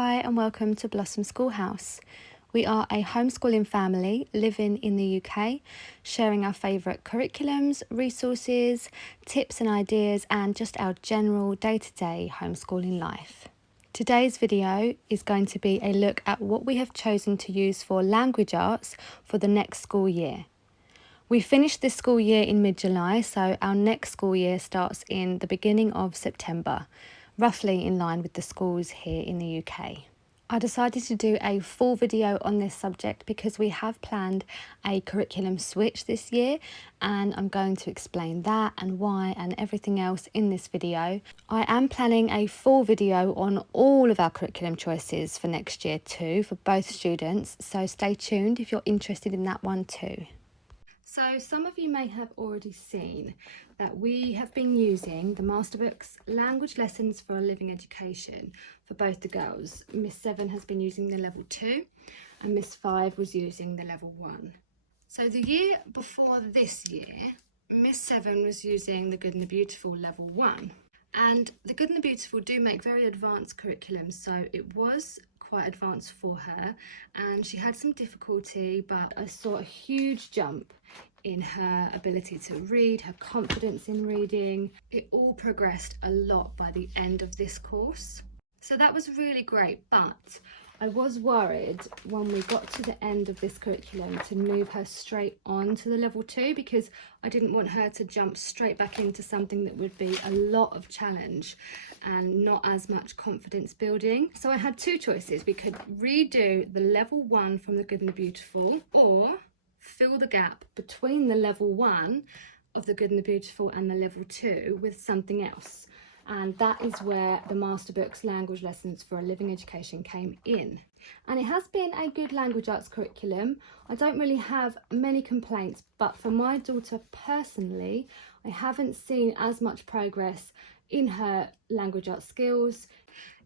Hi and welcome to Blossom Schoolhouse. We are a homeschooling family living in the UK, sharing our favourite curriculums, resources, tips and ideas, and just our general day-to-day homeschooling life. Today's video is going to be a look at what we have chosen to use for language arts for the next school year. We finished this school year in mid-July, so our next school year starts in the beginning of September, roughly in line with the schools here in the UK. I decided to do a full video on this subject because we have planned a curriculum switch this year, and I'm going to explain that and why and everything else in this video. I am planning a full video on all of our curriculum choices for next year too, for both students, so stay tuned if you're interested in that one too. So some of you may have already seen that we have been using the MasterBooks language lessons for a living education for both the girls. Miss 7 has been using the level 2 and Miss 5 was using the level 1. So the year before this year, Miss 7 was using the Good and the Beautiful level 1. And the Good and the Beautiful do make very advanced curriculum, so it was quite advanced for her and she had some difficulty, but I saw a huge jump in her ability to read, her confidence in reading. It all progressed a lot by the end of this course. So that was really great, but I was worried when we got to the end of this curriculum to move her straight on to the level 2 because I didn't want her to jump straight back into something that would be a lot of challenge and not as much confidence building. So I had two choices. We could redo the level 1 from the Good and the Beautiful, or fill the gap between the level 1 of the Good and the Beautiful and the level 2 with something else. And that is where the MasterBooks language lessons for a living education came in. And it has been a good language arts curriculum. I don't really have many complaints, but for my daughter personally, I haven't seen as much progress in her language arts skills.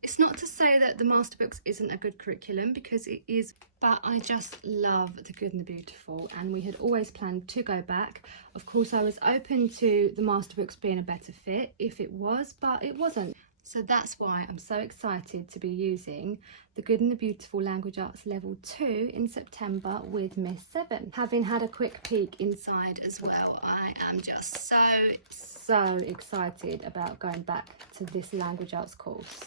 It's not to say that the MasterBooks isn't a good curriculum, because it is, but I just love the Good and the Beautiful, and we had always planned to go back. Of course, I was open to the MasterBooks being a better fit if it was, but it wasn't. So that's why I'm so excited to be using the Good and the Beautiful Language Arts Level 2 in September with Miss 7. Having had a quick peek inside as well, I am just so excited about going back to this language arts course.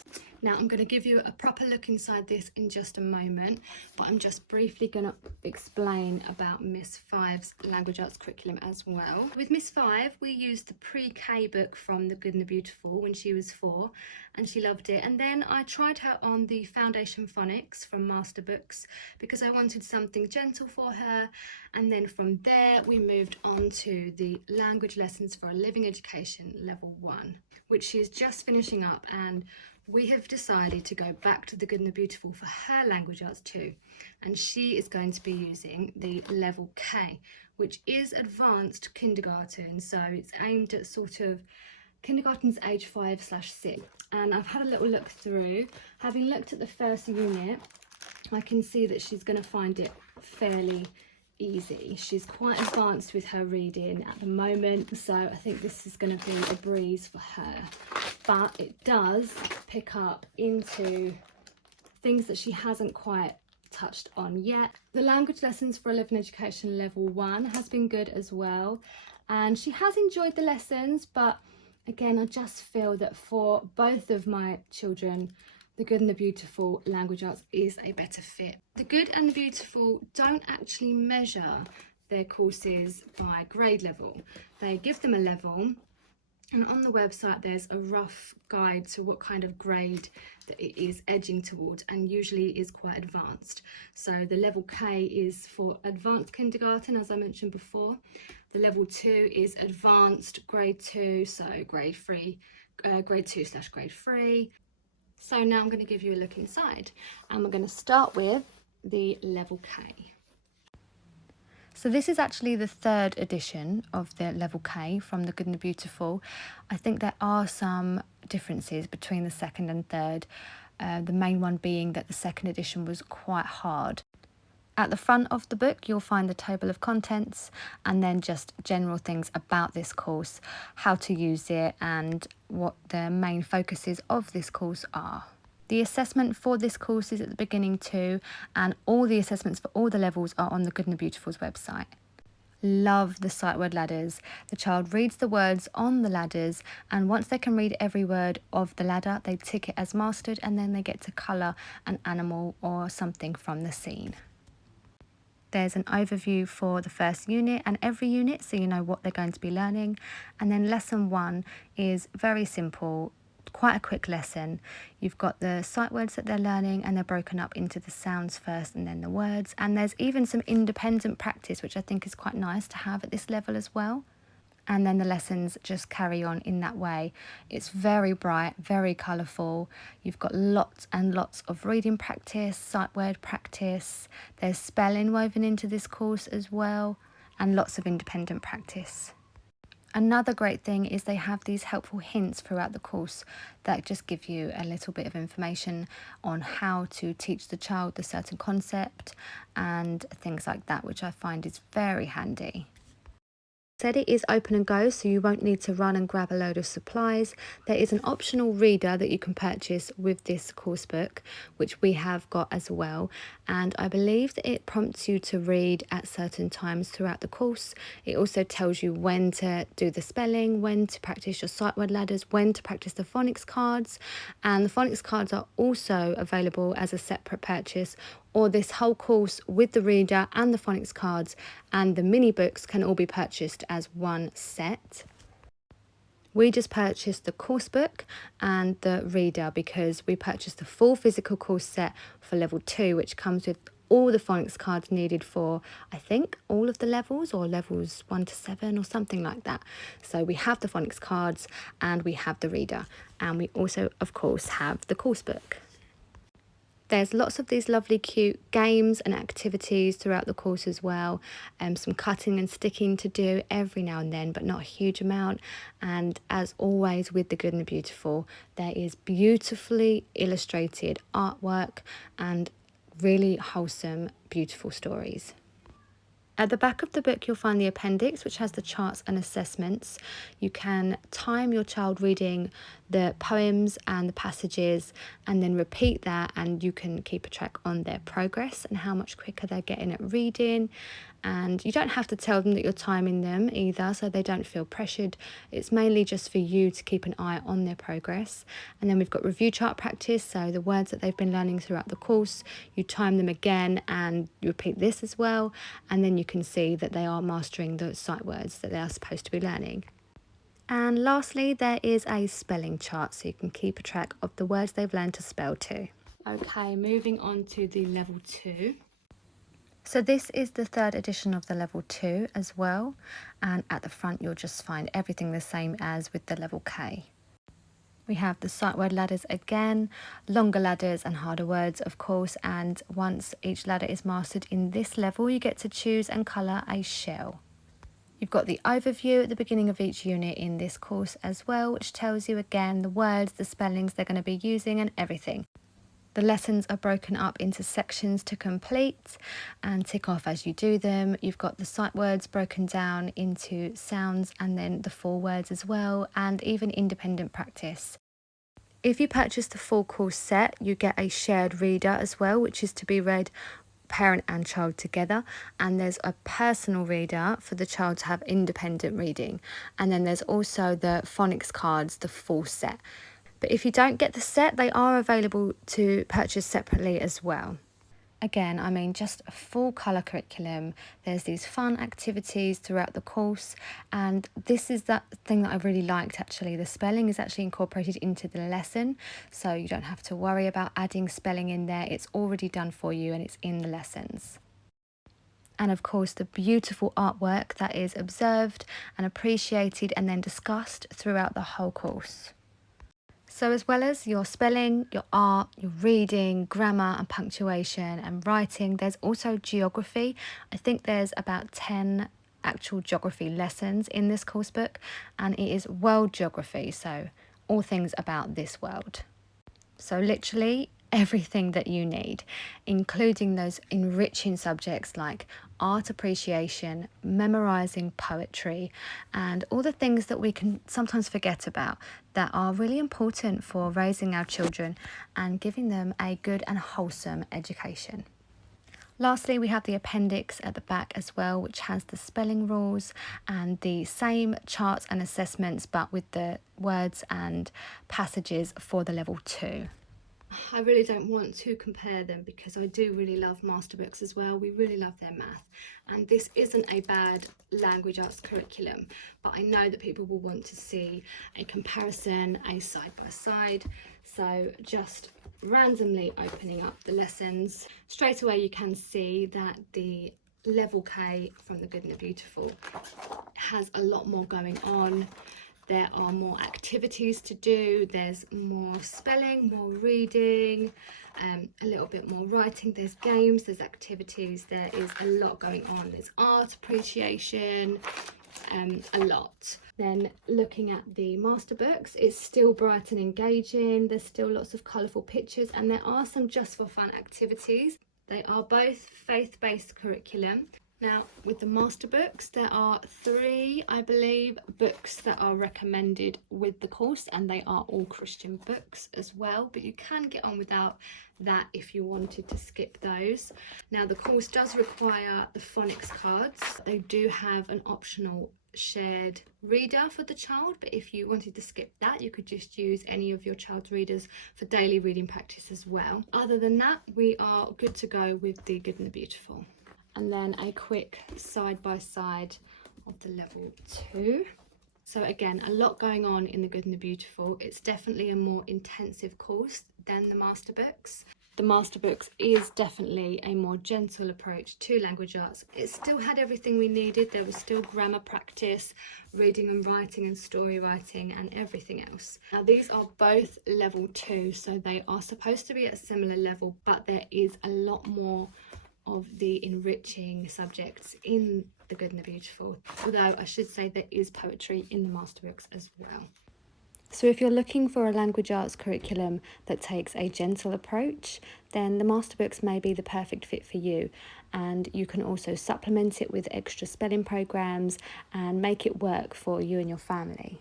Now I'm going to give you a proper look inside this in just a moment, but I'm just briefly going to explain about Miss 5's language arts curriculum as well. With Miss 5, we used the pre-K book from the Good and the Beautiful when she was 4, and she loved it. And then I tried her on the Foundation Phonics from MasterBooks because I wanted something gentle for her. And then from there we moved on to the language lessons for a living education level 1, which she is just finishing up, and we have decided to go back to the Good and the Beautiful for her language arts too, and she is going to be using the level K, which is advanced kindergarten, so it's aimed at sort of kindergarten's age 5/6. And I've had a little look through. Having looked at the first unit, I can see that she's going to find it fairly easy. She's quite advanced with her reading at the moment, so I think this is going to be a breeze for her. But it does pick up into things that she hasn't quite touched on yet. The language lessons for a living education level 1 has been good as well, and she has enjoyed the lessons, but again, I just feel that for both of my children, the Good and the Beautiful language arts is a better fit. The Good and the Beautiful don't actually measure their courses by grade level. They give them a level, and on the website there's a rough guide to what kind of grade that it is edging towards, and usually is quite advanced. So the level K is for advanced kindergarten, as I mentioned before. The level 2 is advanced grade 2, so grade 2/grade 3. So now I'm going to give you a look inside, and we're going to start with the level K. So this is actually the 3rd edition of the level K from the Good and the Beautiful. I think there are some differences between the 2nd and 3rd, the main one being that the 2nd edition was quite hard. At the front of the book, you'll find the table of contents and then just general things about this course, how to use it and what the main focuses of this course are. The assessment for this course is at the beginning too, and all the assessments for all the levels are on the Good and the Beautiful's website. Love the sight word ladders. The child reads the words on the ladders, and once they can read every word of the ladder, they tick it as mastered, and then they get to colour an animal or something from the scene. There's an overview for the first unit and every unit, so you know what they're going to be learning. And then lesson 1 is very simple, quite a quick lesson. You've got the sight words that they're learning, and they're broken up into the sounds first and then the words. And there's even some independent practice, which I think is quite nice to have at this level as well. And then the lessons just carry on in that way. It's very bright, very colourful. You've got lots and lots of reading practice, sight word practice. There's spelling woven into this course as well, and lots of independent practice. Another great thing is they have these helpful hints throughout the course that just give you a little bit of information on how to teach the child the certain concept and things like that, which I find is very handy. Said it is open and go, so you won't need to run and grab a load of supplies. There is an optional reader that you can purchase with this course book, which we have got as well, and I believe that it prompts you to read at certain times throughout the course. It also tells you when to do the spelling, when to practice your sight word ladders, when to practice the phonics cards, and the phonics cards are also available as a separate purchase, or this whole course with the reader and the phonics cards and the mini books can all be purchased as one set. We just purchased the course book and the reader because we purchased the full physical course set for level 2, which comes with all the phonics cards needed for, I think, all of the levels, or levels 1 to 7 or something like that. So we have the phonics cards and we have the reader, and we also, of course, have the course book. There's lots of these lovely cute games and activities throughout the course as well. Some cutting and sticking to do every now and then, but not a huge amount. And as always with the Good and the Beautiful, there is beautifully illustrated artwork and really wholesome, beautiful stories. At the back of the book, you'll find the appendix, which has the charts and assessments. You can time your child reading the poems and the passages and then repeat that, and you can keep a track on their progress and how much quicker they're getting at reading. And you don't have to tell them that you're timing them either, so they don't feel pressured. It's mainly just for you to keep an eye on their progress. And then we've got review chart practice, so the words that they've been learning throughout the course, you time them again and you repeat this as well, and then you can see that they are mastering the sight words that they are supposed to be learning. And lastly, there is a spelling chart, so you can keep a track of the words they've learned to spell too. Okay, moving on to the level 2. So this is the 3rd edition of the level 2 as well, and at the front you'll just find everything the same as with the level K. We have the sight word ladders again, longer ladders and harder words of course, and once each ladder is mastered in this level you get to choose and colour a shell. You've got the overview at the beginning of each unit in this course as well, which tells you again the words, the spellings they're going to be using and everything. The lessons are broken up into sections to complete and tick off as you do them. You've got the sight words broken down into sounds and then the full words as well, and even independent practice. If you purchase the full course set, you get a shared reader as well, which is to be read parent and child together, and there's a personal reader for the child to have independent reading, and then there's also the phonics cards, the full set. But if you don't get the set, they are available to purchase separately as well. Again, I mean, just a full colour curriculum. There's these fun activities throughout the course, and this is that thing that I really liked actually. The spelling is actually incorporated into the lesson, so you don't have to worry about adding spelling in there. It's already done for you and it's in the lessons. And of course, the beautiful artwork that is observed and appreciated and then discussed throughout the whole course. So as well as your spelling, your art, your reading, grammar and punctuation and writing, there's also geography. I think there's about 10 actual geography lessons in this course book, and it is world geography, so all things about this world. So literally everything that you need, including those enriching subjects like art appreciation, memorizing poetry, and all the things that we can sometimes forget about that are really important for raising our children and giving them a good and wholesome education. Lastly, we have the appendix at the back as well, which has the spelling rules and the same charts and assessments, but with the words and passages for the level 2. I really don't want to compare them because I do really love Masterbooks as well. We really love their math, and this isn't a bad language arts curriculum, but I know that people will want to see a comparison, a side by side. So just randomly opening up the lessons, straight away you can see that the level K from the Good and the Beautiful has a lot more going on. There are more activities to do, there's more spelling, more reading, a little bit more writing, there's games, there's activities, there is a lot going on, there's art appreciation, a lot. Then looking at the Masterbooks, it's still bright and engaging, there's still lots of colourful pictures, and there are some just for fun activities. They are both faith-based curriculum. Now, with the Masterbooks, there are 3, I believe, books that are recommended with the course, and they are all Christian books as well, but you can get on without that if you wanted to skip those. Now, the course does require the phonics cards. They do have an optional shared reader for the child, but if you wanted to skip that, you could just use any of your child's readers for daily reading practice as well. Other than that, we are good to go with the Good and the Beautiful. And then a quick side by side of the level 2. So again, a lot going on in the Good and the Beautiful. It's definitely a more intensive course than the Masterbooks. The Masterbooks is definitely a more gentle approach to language arts. It still had everything we needed. There was still grammar practice, reading and writing and story writing and everything else. Now these are both level 2, so they are supposed to be at a similar level, but there is a lot more of the enriching subjects in the Good and the Beautiful, although I should say there is poetry in the Masterbooks as well. So if you're looking for a language arts curriculum that takes a gentle approach, then the Masterbooks may be the perfect fit for you, and you can also supplement it with extra spelling programs and make it work for you and your family.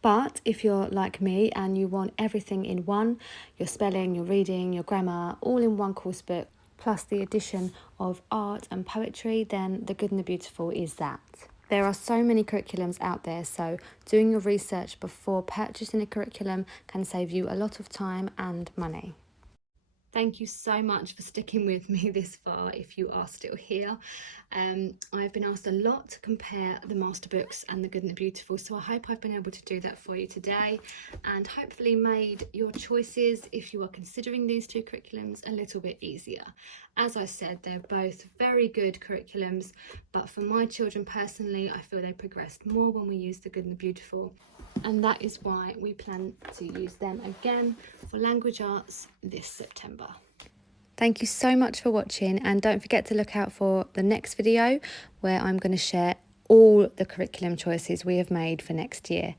But if you're like me and you want everything in one, your spelling, your reading, your grammar, all in one course book, plus the addition of art and poetry, then the Good and the Beautiful is that. There are so many curriculums out there, so doing your research before purchasing a curriculum can save you a lot of time and money. Thank you so much for sticking with me this far if you are still here. I've been asked a lot to compare the Masterbooks and the Good and the Beautiful, so I hope I've been able to do that for you today and hopefully made your choices, if you are considering these 2 curriculums, a little bit easier. As I said, they're both very good curriculums, but for my children personally, I feel they progressed more when we used the Good and the Beautiful, and that is why we plan to use them again for language arts this September. Thank you so much for watching, and don't forget to look out for the next video where I'm going to share all the curriculum choices we have made for next year.